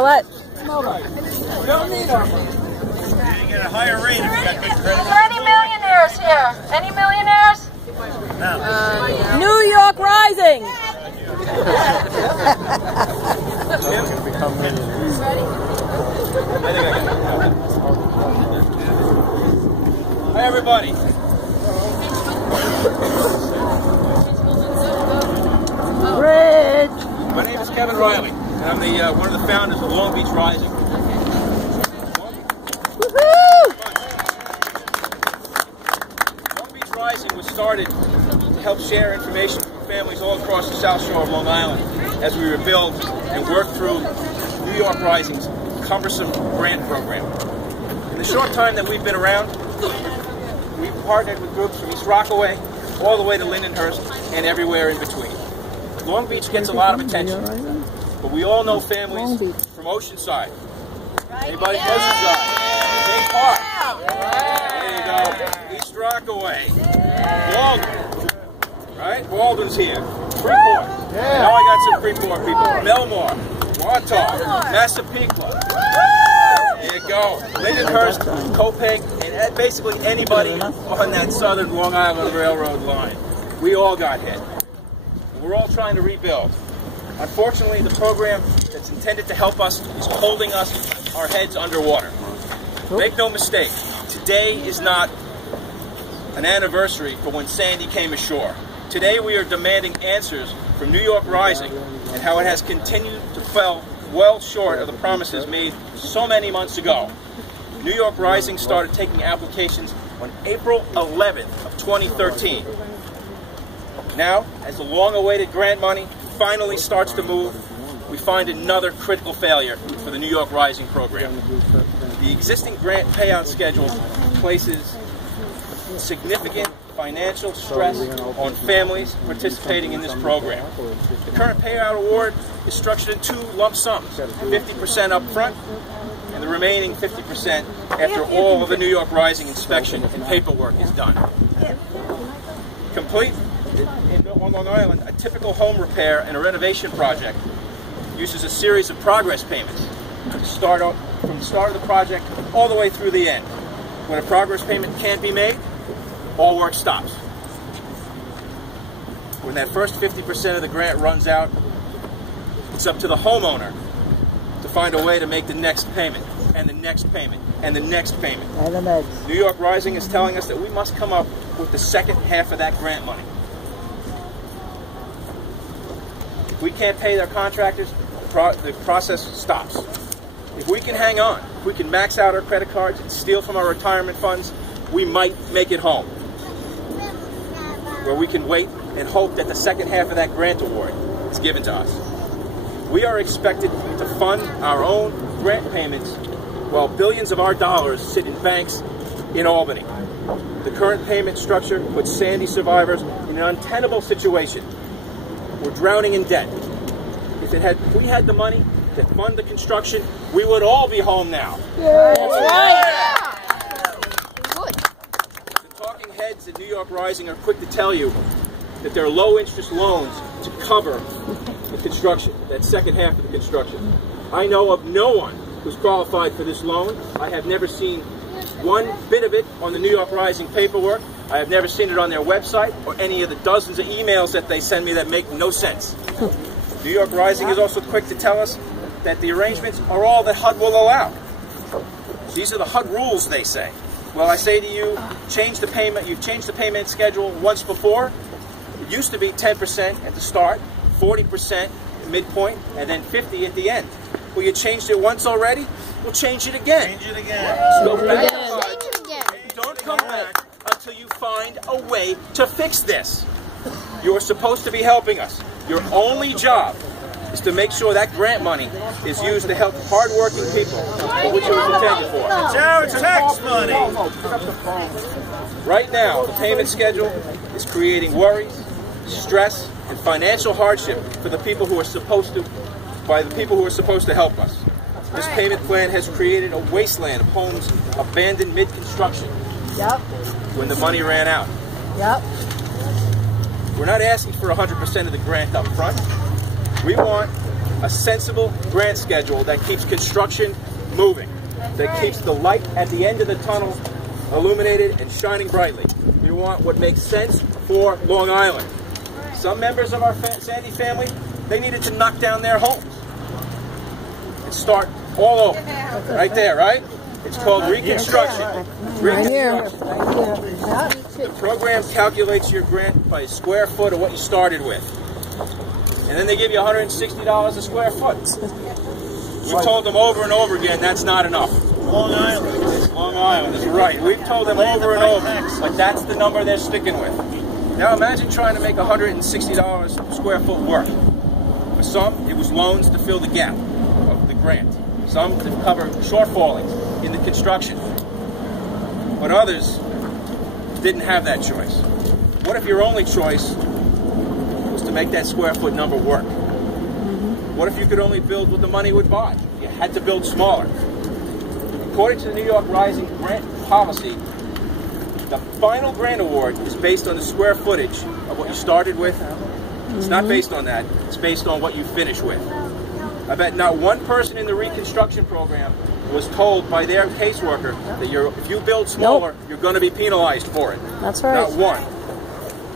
What? We don't need our money. You get a higher rate if you got good credit. Is there any millionaires here? Any millionaires? No. New York Rising! Hi, everybody. Rich! My name is Kevin Riley, and I'm the one of the founders of Long Beach Rising. Long Beach Rising was started to help share information from families all across the South Shore of Long Island as we rebuild and work through New York Rising's cumbersome grant program. In the short time that we've been around, we've partnered with groups from East Rockaway all the way to Lindenhurst and everywhere in between. Long Beach gets a lot of attention, but we all know families from Oceanside. Anybody from Oceanside? Bay Park. There you go. East Rockaway. Walden. Right? Walden's here. Freeport. Now I got some Freeport people. Melmore. Watauga. Massapequa. There you go. Lindenhurst, Copiague, and basically anybody on that southern Long Island Railroad line. We all got hit. We're all trying to rebuild. Unfortunately, the program that's intended to help us is holding our heads underwater. Make no mistake, today is not an anniversary for when Sandy came ashore. Today we are demanding answers from New York Rising and how it has continued to fall well short of the promises made so many months ago. New York Rising started taking applications on April 11th of 2013. Now, as the long-awaited grant money finally starts to move, we find another critical failure for the New York Rising program. The existing grant payout schedule places significant financial stress on families participating in this program. The current payout award is structured in 2 lump sums, 50% up front and the remaining 50% after all of the New York Rising inspection and paperwork is done. Complete on Long Island, a typical home repair and a renovation project uses a series of progress payments from the start of the project all the way through the end. When a progress payment can't be made, all work stops. When that first 50% of the grant runs out, it's up to the homeowner to find a way to make the next payment, and the next payment, and the next payment. New York Rising is telling us that we must come up with the second half of that grant money. If we can't pay their contractors, the process stops. If we can hang on, if we can max out our credit cards and steal from our retirement funds, we might make it home. Where we can wait and hope that the second half of that grant award is given to us. We are expected to fund our own grant payments while billions of our dollars sit in banks in Albany. The current payment structure puts Sandy survivors in an untenable situation. We're drowning in debt. If we had the money to fund the construction, we would all be home now. The talking heads at New York Rising are quick to tell you that there are low-interest loans to cover the construction, that second half of the construction. I know of no one who's qualified for this loan. I have never seen one bit of it on the New York Rising paperwork. I have never seen it on their website or any of the dozens of emails that they send me that make no sense. New York Rising is also quick to tell us that the arrangements are all that HUD will allow. These are the HUD rules, they say. Well, I say to you, change the payment. You've changed the payment schedule once before. It used to be 10% at the start, 40% at the midpoint, and then 50% at the end. Well, you changed it once already? We'll change it again. Change it again. Go back to HUD. Don't come back until you find a way to fix this. You're supposed to be helping us. Your only job is to make sure that grant money is used to help hard-working people, for which it was intended for. It's our tax money. Right now, the payment schedule is creating worries, stress, and financial hardship for the people who are supposed to, help us. This payment plan has created a wasteland of homes abandoned mid-construction. Yep. When the money ran out. Yep. We're not asking for 100% of the grant up front. We want a sensible grant schedule that keeps construction moving, that keeps the light at the end of the tunnel illuminated and shining brightly. We want what makes sense for Long Island. Some members of our Sandy family, they needed to knock down their homes and start all over. Right there, right? It's called reconstruction. Reconstruction. The program calculates your grant by square foot of what you started with. And then they give you $160 a square foot. We've told them over and over again that's not enough. Long Island. Long Island is right. We've told them over and over, but that's the number they're sticking with. Now imagine trying to make $160 a square foot work. For some, it was loans to fill the gap of the grant. Some to cover shortfalls in the construction. But others didn't have that choice. What if your only choice was to make that square foot number work? What if you could only build what the money would buy? You had to build smaller. According to the New York Rising grant policy, the final grant award is based on the square footage of what you started with. It's not based on that. It's based on what you finish with. I bet not one person in the reconstruction program was told by their caseworker that if you build smaller, you're going to be penalized for it. That's right. Not one.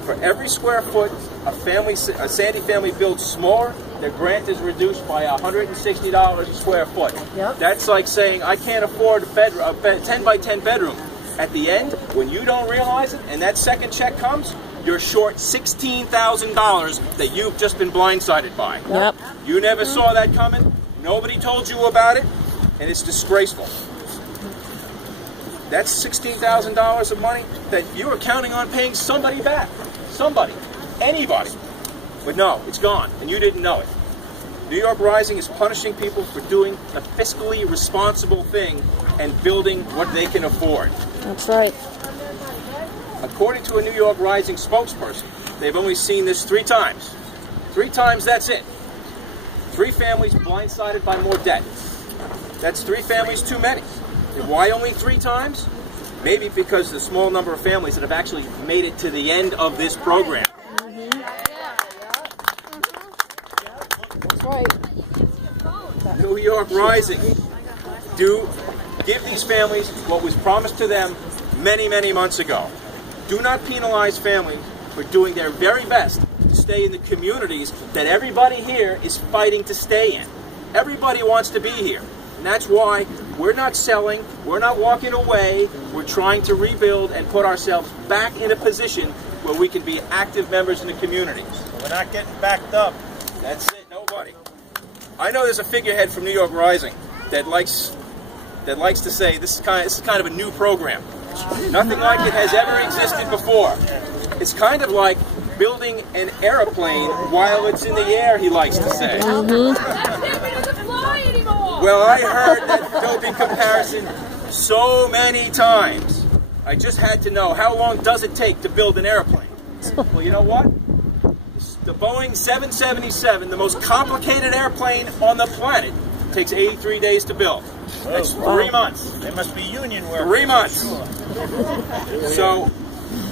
For every square foot a Sandy family builds smaller, their grant is reduced by $160 a square foot. Yep. That's like saying, I can't afford a 10 by 10 bedroom. At the end, when you don't realize it and that second check comes, you're short $16,000 that you've just been blindsided by. Yep. You never saw that coming. Nobody told you about it, and it's disgraceful. That's $16,000 of money that you were counting on paying somebody back. Somebody. Anybody. But no, it's gone, and you didn't know it. New York Rising is punishing people for doing a fiscally responsible thing and building what they can afford. That's right. According to a New York Rising spokesperson, they've only seen this 3 times. 3 times, that's it. 3 families blindsided by more debt. That's 3 families too many. And why only 3 times? Maybe because of the small number of families that have actually made it to the end of this program. That's right. New York Rising, give these families what was promised to them many, many months ago. Do not penalize families for doing their very best to stay in the communities that everybody here is fighting to stay in. Everybody wants to be here. And that's why we're not selling, we're not walking away, we're trying to rebuild and put ourselves back in a position where we can be active members in the community. We're not getting backed up. That's it, nobody. I know there's a figurehead from New York Rising that likes to say this is kind of a new program. Nothing like it has ever existed before. It's kind of like building an airplane while it's in the air, he likes to say. Well, I heard that doping comparison so many times. I just had to know, how long does it take to build an airplane? Well, you know what? The Boeing 777, the most complicated airplane on the planet, takes 83 days to build. That's 3 months. They must be union workers. 3 months. So,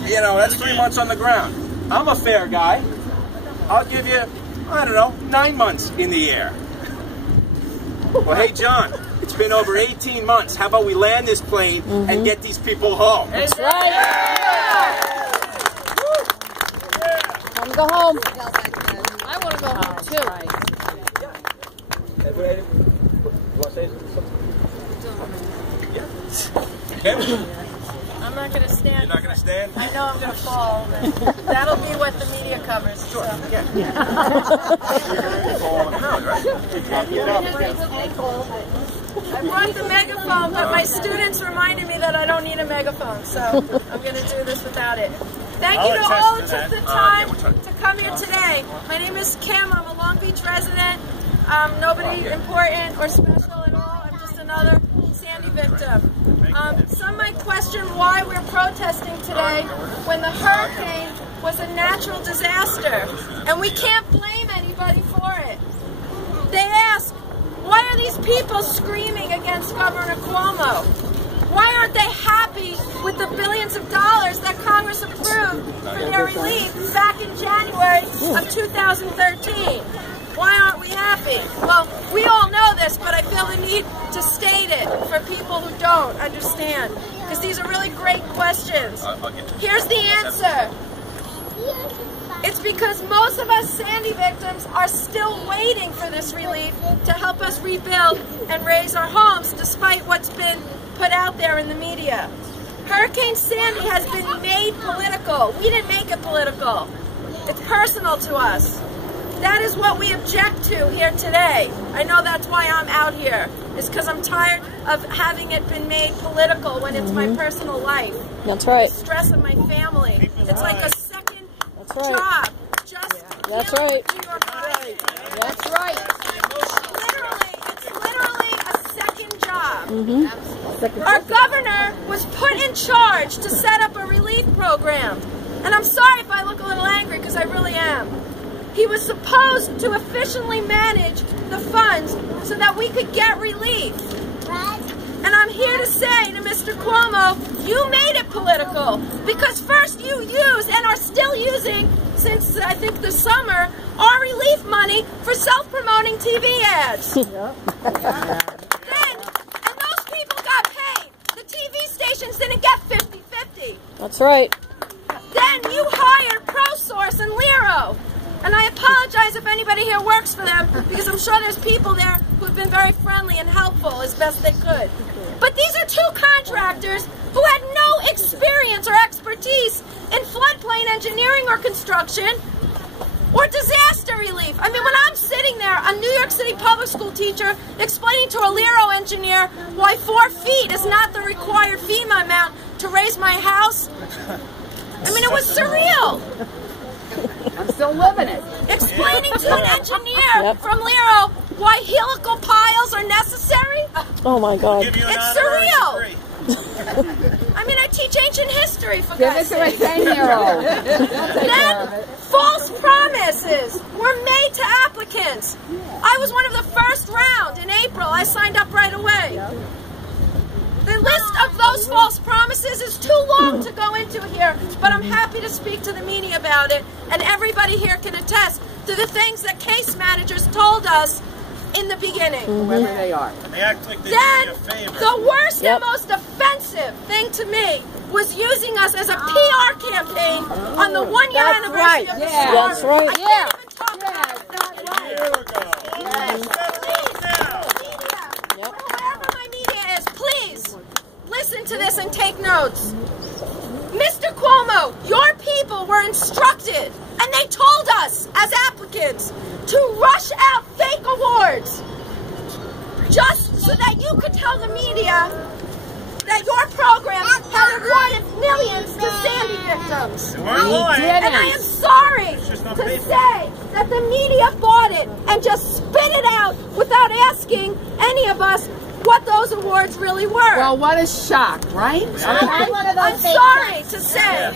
you know, that's 3 months on the ground. I'm a fair guy. I'll give you, I don't know, 9 months in the air. Well, hey, John, it's been over 18 months. How about we land this plane and get these people home? That's right. Time to go home. I want to go home, too. You want to say something? Yeah. I'm not going to stand. You're not going to stand? I know I'm going to fall. But that'll be what the media covers. Sure. So. Yeah. I brought the megaphone, but my students reminded me that I don't need a megaphone, so I'm going to do this without it. Thank you to all who took the time to come here today. My name is Kim. I'm a Long Beach resident. Nobody important or special at all. I'm just another Sandy victim. Some might question why we're protesting today when the hurricane was a natural disaster, and we can't blame anybody for it. They ask, why are these people screaming against Governor Cuomo? Why aren't they happy with the billions of dollars that Congress approved for their relief back in January of 2013? Why aren't we happy? Well, we all know this, but I feel the need to state it for people who don't understand, because these are really great questions. Here's the answer. It's because most of us Sandy victims are still waiting for this relief to help us rebuild and raise our homes, despite what's been put out there in the media. Hurricane Sandy has been made political. We didn't make it political. It's personal to us. That is what we object to here today. I know that's why I'm out here. It's because I'm tired of having it been made political when it's my personal life. That's right. The stress of my family. It's like a second right. job. Just That's right. That's right. It's literally a second job. Our governor was put in charge to set up a relief program. And I'm sorry if I look a little angry, because I really am. He was supposed to efficiently manage the funds so that we could get relief. And I'm here to say to Mr. Cuomo, you made it political. Because first you used and are still using, since I think the summer, our relief money for self-promoting TV ads. And those people got paid. The TV stations didn't get 50-50. That's right. Then you hired ProSource and Lero. And I apologize if anybody here works for them, because I'm sure there's people there who have been very friendly and helpful as best they could. But these are two contractors who had no experience or expertise in floodplain engineering or construction or disaster relief. I mean, when I'm sitting there, a New York City public school teacher, explaining to a Lero engineer why 4 feet is not the required FEMA amount to raise my house, I mean, it was surreal. I'm still living it. Explaining to an engineer from Lero why helical piles are necessary. Oh my God. It's surreal. I mean, I teach ancient history, for God's sake. Give it to a 10-year-old. Then false promises were made to applicants. I was one of the first round in April. I signed up right away. The list of those false promises is too long to go into here, but I'm happy to speak to the media about it, and everybody here can attest to the things that case managers told us in the beginning. Whoever they are. And they act like they Then, did you a favor. the worst and most offensive thing to me was using us as a PR campaign on the 1-year anniversary of the storm. That's right. I can't even talk about it. Here we go. Wherever my media is, please listen to this and take notes. Mr. Cuomo, your people were instructed, and they told us as applicants to rush out fake awards just so that you could tell the media that your program had awarded millions to Sandy victims. And I am sorry to say that the media bought it and just spit it out without asking any of us what those awards really were. Well, what a shock, right? I'm sorry to say,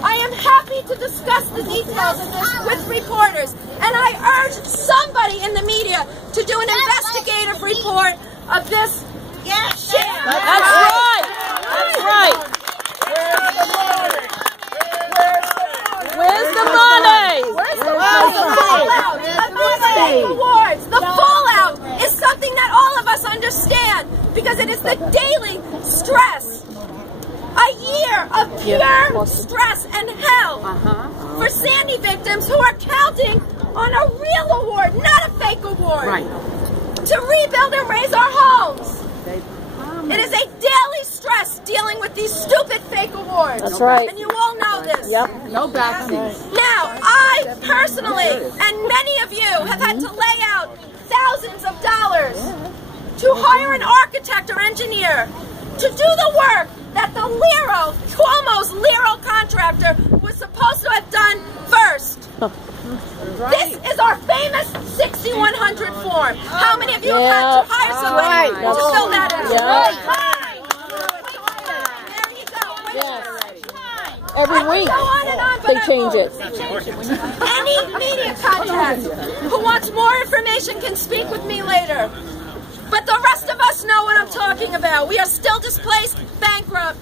I am happy to discuss the details of this with reporters, and I urge somebody in the media to do an investigative report of this sham. That's right. That's right. Where's the money? The fallout of these fake awards. The fallout is something that all of us understand, because it is the daily stress. A year of pure stress and hell for Sandy victims who are counting on a real award, not a fake award, to rebuild and raise our homes. It is a daily stress dealing with these stupid fake awards. That's right. And you all know this. Yep. No backseat. Now, I personally, and many of you, have had to lay out thousands of dollars to hire an architect or engineer to do the work that the Lero, Cuomo's Lero contractor, was supposed to have done first. This is our famous 6100 form. How many of you have had to hire somebody to fill that in? There you go. Every week they change it. Any media contact who wants more information can speak with me later. But the rest of us know what I'm talking about. We are still displaced, bankrupt,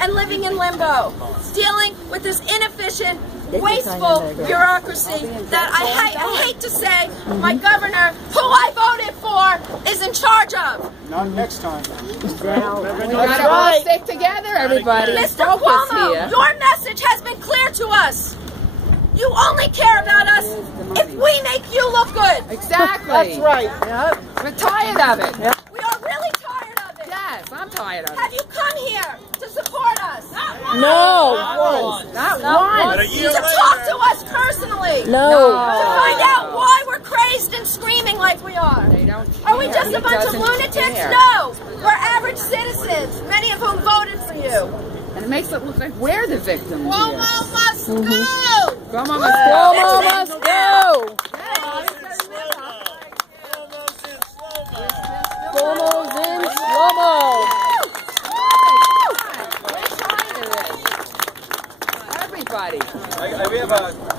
and living in limbo, dealing with this inefficient, wasteful bureaucracy that I hate to say my governor, who I voted for, is in charge of. Not next time. We gotta all stick together, everybody. Mr. Cuomo, your message has been clear to us. You only care about us if we make you look good. Exactly. That's right. Yep. We're tired of it. Yep. We are really tired of it. Yes, I'm tired of it. Have you come here to support us? No. Not one. But a year To later, talk to us personally. No. To find out why we're crazed and screaming like we are. They don't Are we care. just a He bunch of doesn't lunatics? care. No. We're average citizens, many of whom voted for you. And it makes it look like we're the victims here. Cuomo must go. Cuomo must go. Cuomo must go. Cuomo's in slow-mo. Everybody. We have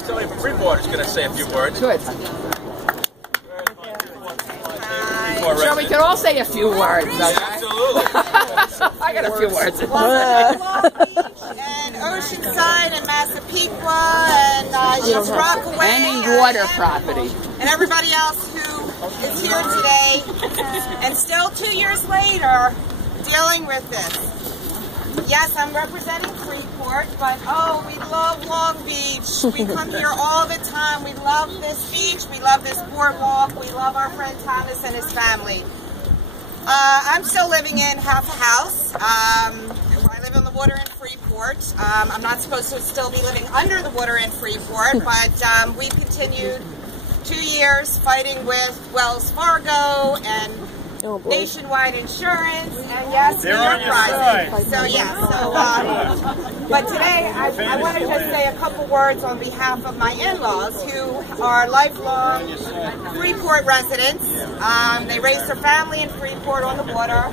somebody from Freeport who's going to say a few words. Good. Sure, we could all say a few words. Okay? Absolutely. I got a few words. And Oceanside and Massapequa and East Rockaway. Any water property. And everybody else who is here today and still 2 years later dealing with this. Yes, I'm representing Freeport, but oh, we love Long Beach. We come here all the time. We love this beach. We love this boardwalk. We love our friend Thomas and his family. I'm still living in half a house. I live on the water in Freeport. I'm not supposed to still be living under the water in Freeport, but we continued 2 years fighting with Wells Fargo and Nationwide Insurance, and yes, New York Rising. So yeah, but today I want to just say a couple words on behalf of my in-laws who are lifelong Freeport residents. They raised their family in Freeport on the water.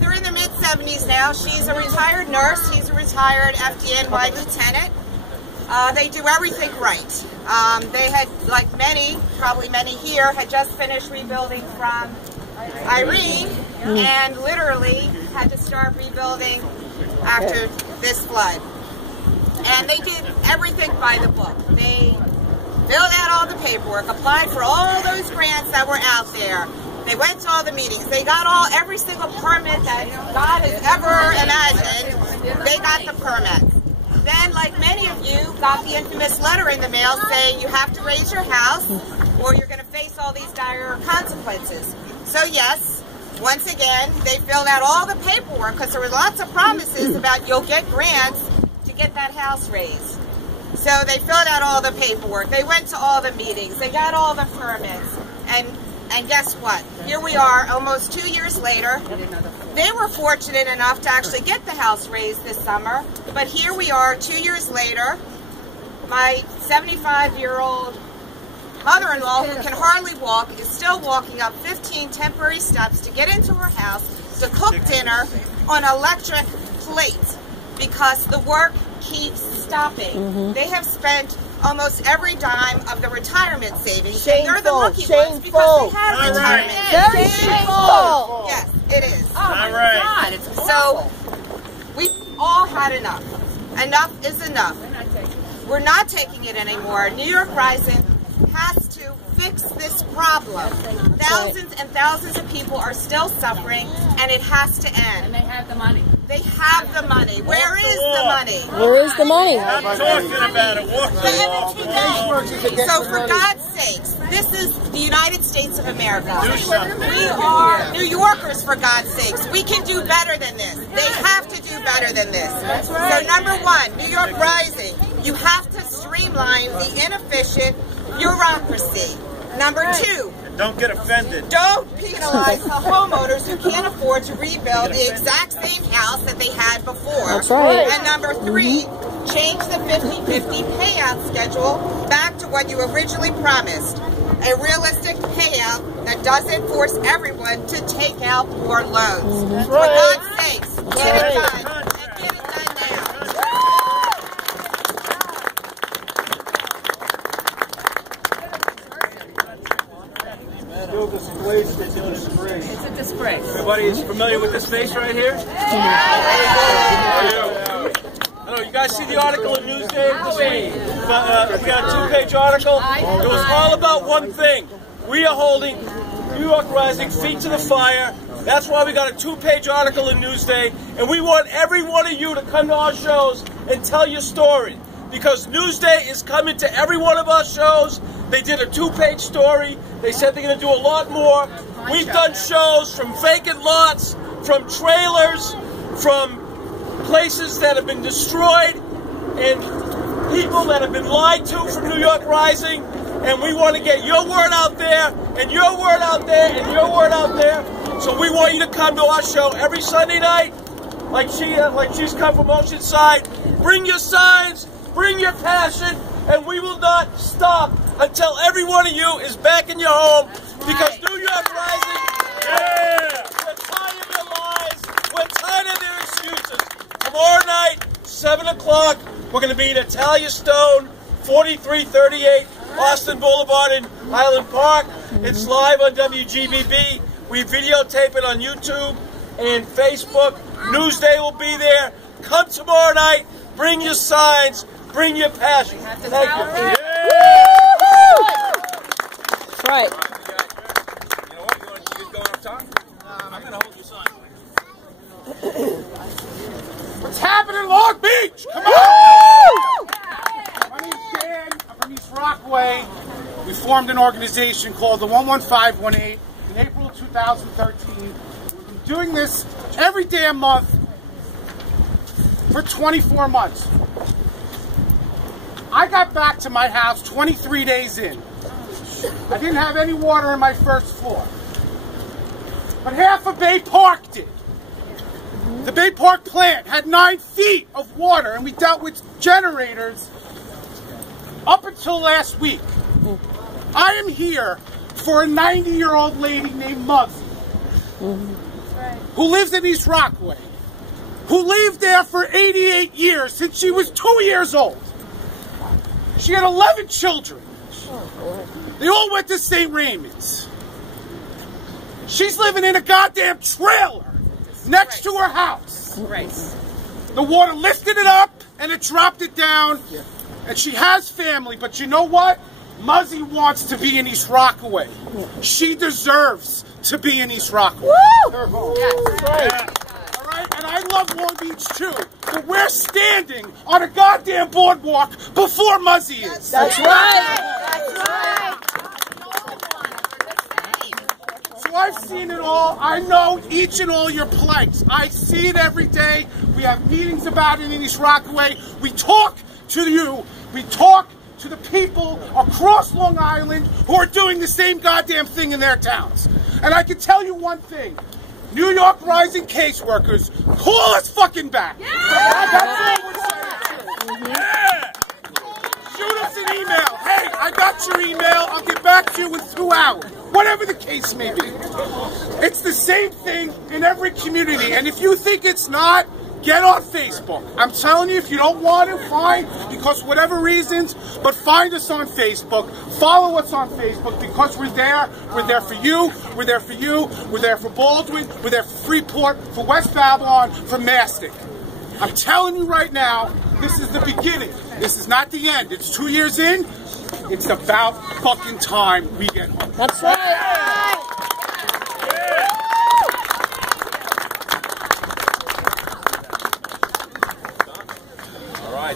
They're in their mid-70s now. She's a retired nurse. He's a retired FDNY lieutenant. They do everything right. They had, like many, probably many here, had just finished rebuilding from Irene and literally had to start rebuilding after this flood. And they did everything by the book. They filled out all the paperwork, applied for all those grants that were out there. They went to all the meetings. They got every single permit that God has ever imagined. They got the permits. Then, like many of you, got the infamous letter in the mail saying you have to raise your house or you're going to face all these dire consequences. So yes, once again, they filled out all the paperwork because there were lots of promises about you'll get grants to get that house raised. So they filled out all the paperwork. They went to all the meetings. They got all the permits. And guess what? Here we are almost 2 years later. They were fortunate enough to actually get the house raised this summer, but here we are 2 years later. My 75-year-old mother-in-law, who can hardly walk, is still walking up 15 temporary steps to get into her house to cook dinner on electric plate because the work keeps stopping. They have spent almost every dime of the retirement savings. And they're the lucky ones because they have retirement. Very shameful. Yes, it is. Oh my God, it's awful. So we've all had enough. Enough is enough. We're not taking it anymore. New York Rising has to fix this problem. Thousands and thousands of people are still suffering, and it has to end. And they have the money. They have the money. Where is the money? Where is the money? I'm talking about it. Walk the walk. So for God's sakes, this is the United States of America. We are New Yorkers, for God's sakes. We can do better than this. They have to do better than this. So number one, New York Rising, you have to streamline the inefficient bureaucracy. Number two, Don't get offended. don't penalize the homeowners who can't afford to rebuild the exact same house that they had before. That's right. And number three, change the 50-50 payout schedule back to what you originally promised. A realistic payout that doesn't force everyone to take out more loans. For God's sakes, get it done. And get it done now. Still displaced in the street. It's a disgrace. Everybody is familiar with this face right here? Hello, you guys see the article in Newsday this week? We got a 2-page article. It was all about one thing. We are holding New York Rising feet to the fire. That's why we got a 2-page article in Newsday, and we want every one of you to come to our shows and tell your story. Because Newsday is coming to every one of our shows. They did a 2-page story. They said they're going to do a lot more. We've done shows from vacant lots, from trailers, from places that have been destroyed, and people that have been lied to from New York Rising. And we want to get your word out there, and your word out there, and your word out there. So we want you to come to our show every Sunday night, like she's come from Oceanside. Bring your signs, bring your passion, and we will not stop until every one of you is back in your home. Because New York Rising, we're tired of their lies, we're tired of their excuses. Tomorrow night, 7 o'clock, we're going to be in Italia Stone, 4338 Austin Boulevard in Highland Park. It's live on WGBB. We videotape it on YouTube and Facebook. Newsday will be there. Come tomorrow night. Bring your signs. Bring your passion. Thank you. That's right. You know what? You want to just go up top? I'm going to hold your sign. What's happening in Long Beach? Come on! My name's Dan. I'm from East Rockaway. We formed an organization called the 11518 in April of 2013. We've been doing this every damn month for 24 months. I got back to my house 23 days in. I didn't have any water on my first floor. But half of Bay Park did. The Bay Park plant had 9 feet of water, and we dealt with generators up until last week. I am here for a 90-year-old lady named Muzzy, who lives in East Rockaway, who lived there for 88 years since she was 2 years old. She had 11 children. They all went to St. Raymond's. She's living in a goddamn trailer next to her house. The water lifted it up and it dropped it down. And she has family, but you know what? Muzzy wants to be in East Rockaway. She deserves to be in East Rockaway. All right, and I love Long Beach too, but we're standing on a goddamn boardwalk before Muzzy is. That's right. That's right. So I've seen it all. I know each and all your plights. I see it every day. We have meetings about it in East Rockaway. We talk to you. We talk to the people across Long Island who are doing the same goddamn thing in their towns. And I can tell you one thing. New York Rising caseworkers, call us fucking back. Yeah. That's all we're saying. Yeah. Shoot us an email. Hey, I got your email. I'll get back to you in 2 hours. Whatever the case may be. It's the same thing in every community. And if you think it's not, get on Facebook. I'm telling you, if you don't want to, fine, because whatever reasons, but find us on Facebook. Follow us on Facebook because we're there. We're there for you. We're there for you. We're there for Baldwin. We're there for Freeport, for West Babylon, for Mastic. I'm telling you right now, this is the beginning. This is not the end. It's 2 years in. It's about fucking time we get home. That's right.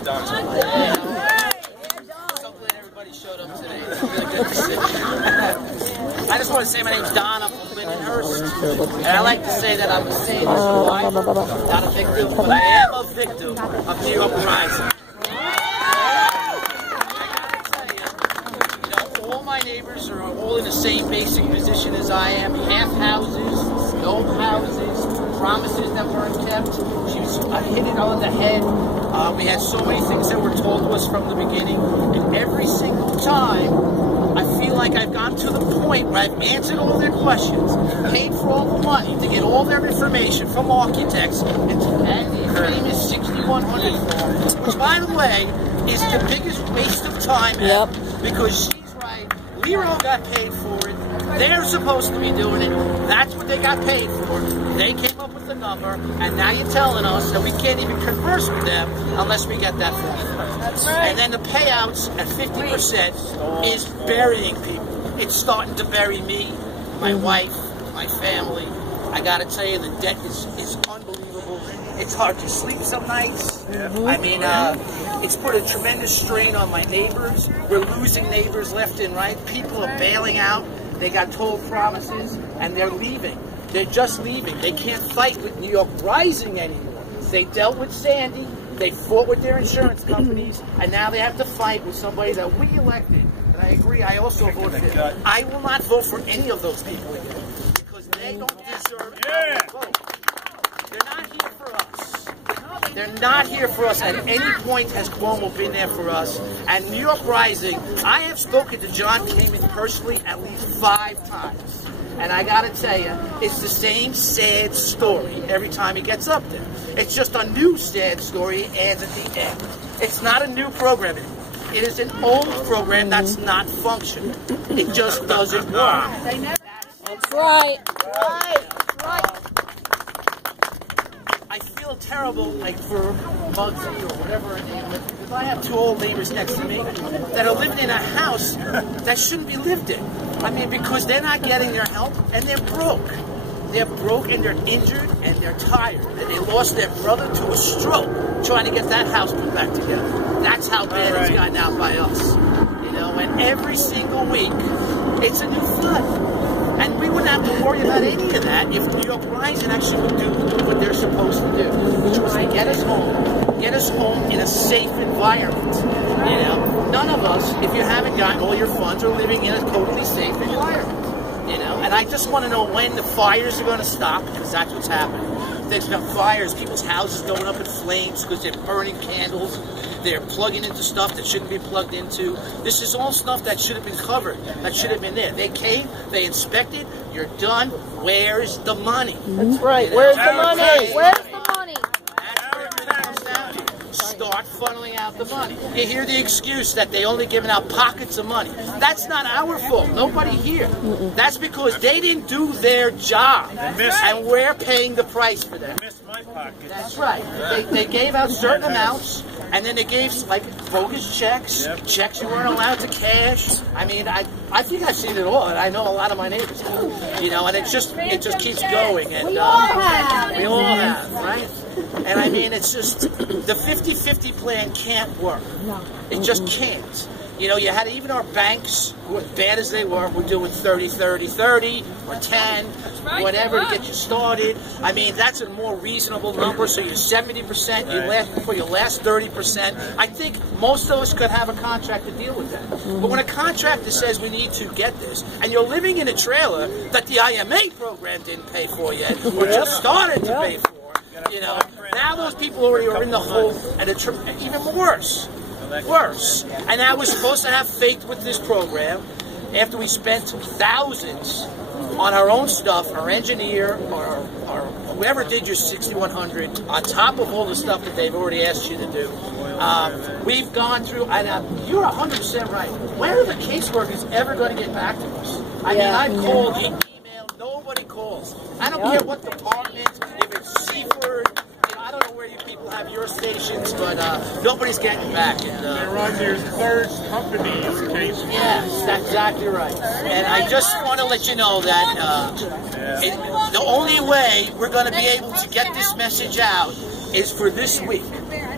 Don. So glad everybody showed up today. It's really good to see you. I just want to say my name's Don. I'm from Lindenhurst. And I like to say that I'm a saint, not a victim, but I am a victim of New York Rising. All my neighbors are all in the same basic position as I am. Half houses, no houses, promises that weren't kept. I hit it on the head. We had so many things that were told to us from the beginning, and every single time, I feel like I've gotten to the point where I've answered all their questions, paid for all the money to get all their information from architects, and to add the famous 6100 form, which, by the way, is the biggest waste of time ever, because she's right. Lero got paid for it. They're supposed to be doing it. That's what they got paid for. They came up with the number, and now you're telling us that we can't even converse with them unless we get that formula. That's right. And then the payouts at 50% is burying people. It's starting to bury me, my wife, my family. I gotta tell you, the debt is unbelievable. It's hard to sleep some nights. I mean, it's put a tremendous strain on my neighbors. We're losing neighbors left and right. People are bailing out. They got told promises, and they're leaving. They're just leaving. They can't fight with New York Rising anymore. They dealt with Sandy. They fought with their insurance companies, and now they have to fight with somebody that we elected. And I agree, I also voted for them. I will not vote for any of those people again, because they don't deserve our vote. They're not here for us. They're not here for us. At any point has Cuomo been there for us. And New York Rising, I have spoken to John Kamen personally at least 5 times. And I gotta tell you, it's the same sad story every time he gets up there. It's just a new sad story he adds at the end. It's not a new program anymore. It is an old program that's not functioning. It just doesn't work. That's right. I feel terrible, like, for Bugsy or whatever her name is, because I have 2 old neighbors next to me that are living in a house that shouldn't be lived in. I mean, because they're not getting their help, and they're broke. They're broke, and they're injured, and they're tired. And they lost their brother to a stroke trying to get that house put back together. That's how bad it's gotten out by us. You know, and every single week, it's a new flood. And we wouldn't have to worry about any of that if New York Rising actually would do what they're supposed to do, which was to get us home in a safe environment. You know, none of us, if you haven't gotten all your funds, are living in a totally safe environment. You know, and I just want to know when the fires are going to stop, because that's what's happening. There's been fires, people's houses going up in flames because they're burning candles. They're plugging into stuff that shouldn't be plugged into. This is all stuff that should have been covered, that should have been there. They came, they inspected, you're done. Where's the money? That's right. Where's the money? Where's the money? That's where it comes down to. Start funneling out the money. You hear the excuse that they only giving out pockets of money. That's not our fault. Nobody here. That's because they didn't do their job. And we're paying the price for that. That's right. They gave out certain amounts, and then they gave, like, bogus checks, checks you weren't allowed to cash. I mean, I think I've seen it all, and I know a lot of my neighbors have. You know, and it just keeps going. And we all have, right? And I mean, it's just, the 50-50 plan can't work. It just can't. You know, you had even our banks, as bad as they were doing 30-30-30 or 10, whatever to get you started. I mean, that's a more reasonable number. So you're 70%, you last for your last 30%. I think most of us could have a contract to deal with that. But when a contractor says we need to get this, and you're living in a trailer that the IMA program didn't pay for yet, or just started to pay for, you know, now those people already are in the hole, and even worse. And I was supposed to have faith with this program after we spent thousands on our own stuff, our engineer, or whoever did your 6100, on top of all the stuff that they've already asked you to do. We've gone through, and you're 100% right. When are the caseworkers ever going to get back to us? I mean, I've called, emailed, nobody calls. I don't care what department, if it's Seaford, I don't know where you people have your stations, but nobody's getting back. They run their third company's case. Yes, that's exactly right. And I just want to let you know that the only way we're going to be able to get this message out is for this week.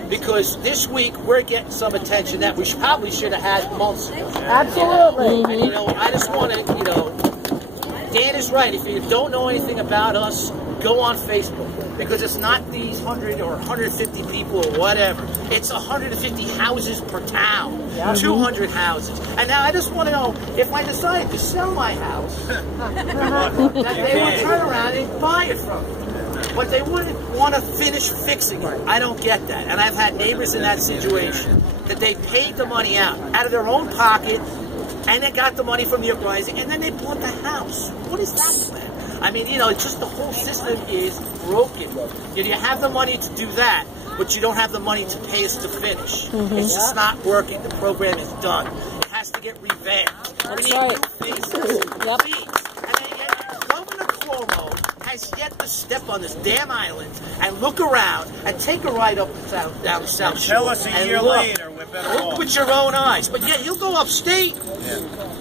Because this week we're getting some attention that we probably should have had months ago. Absolutely. And you know, I just want to, you know, Dan is right. If you don't know anything about us, go on Facebook. Because it's not these 100 or 150 people or whatever. It's 150 houses per town, 200 houses. And now I just want to know, if I decided to sell my house, that they would turn around and buy it from me. But they wouldn't want to finish fixing it. I don't get that. And I've had neighbors in that situation that they paid the money out of their own pocket, and they got the money from the New York Rising, and then they bought the house. What is that plan? I mean, you know, it's just the whole system is broken. You have the money to do that, but you don't have the money to pay us to finish. It's just not working. The program is done. It has to get revamped. We need new faces. Please. to step on this damn island and look around and take a ride up down the South Shore. Tell us a year later, we're better off. Look with your own eyes. But yeah, he'll go upstate.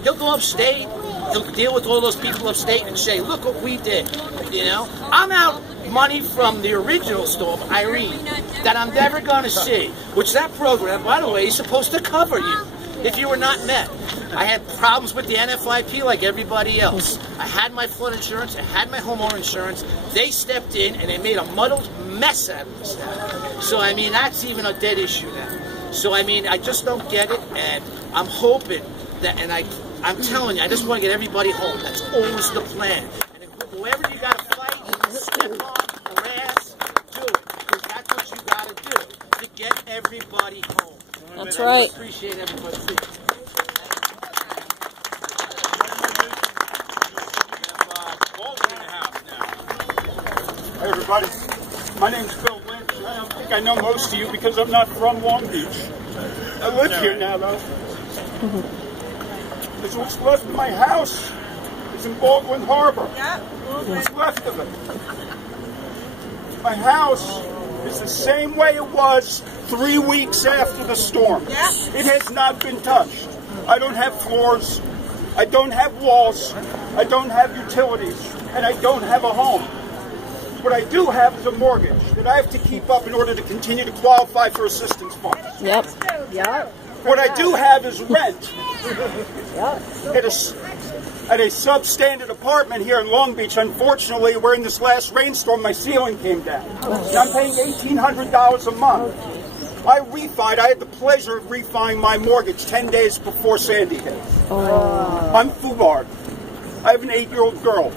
He'll go upstate. He'll deal with all those people upstate and say, look what we did. You know? I'm out money from the original storm, Irene, that I'm never going to see. Which that program, by the way, is supposed to cover you if you were not met. I had problems with the NFIP like everybody else. I had my flood insurance, I had my homeowner insurance. They stepped in and they made a muddled mess out of this now. So, I mean, that's even a dead issue now. So, I mean, I just don't get it, and I'm hoping that, and I'm telling you, I just want to get everybody home. That's always the plan. And whoever you got to fight, step on, harass, do it. Because that's what you got to do to get everybody home. That's right. I appreciate everybody. Hey everybody, my name's Phil Lynch. I don't think I know most of you because I'm not from Long Beach. I live here now though. Because what's left of my house is in Baldwin Harbor. Yeah. What's left of it. My house is the same way it was 3 weeks after the storm. Yeah. It has not been touched. I don't have floors. I don't have walls. I don't have utilities. And I don't have a home. What I do have is a mortgage that I have to keep up in order to continue to qualify for assistance funds. Yep. Yep. What I do have is rent at a substandard apartment here in Long Beach. Unfortunately, where in this last rainstorm my ceiling came down. And I'm paying $1,800 a month. I had the pleasure of refining my mortgage 10 days before Sandy hit. I'm FUBAR. I have an 8-year-old girl.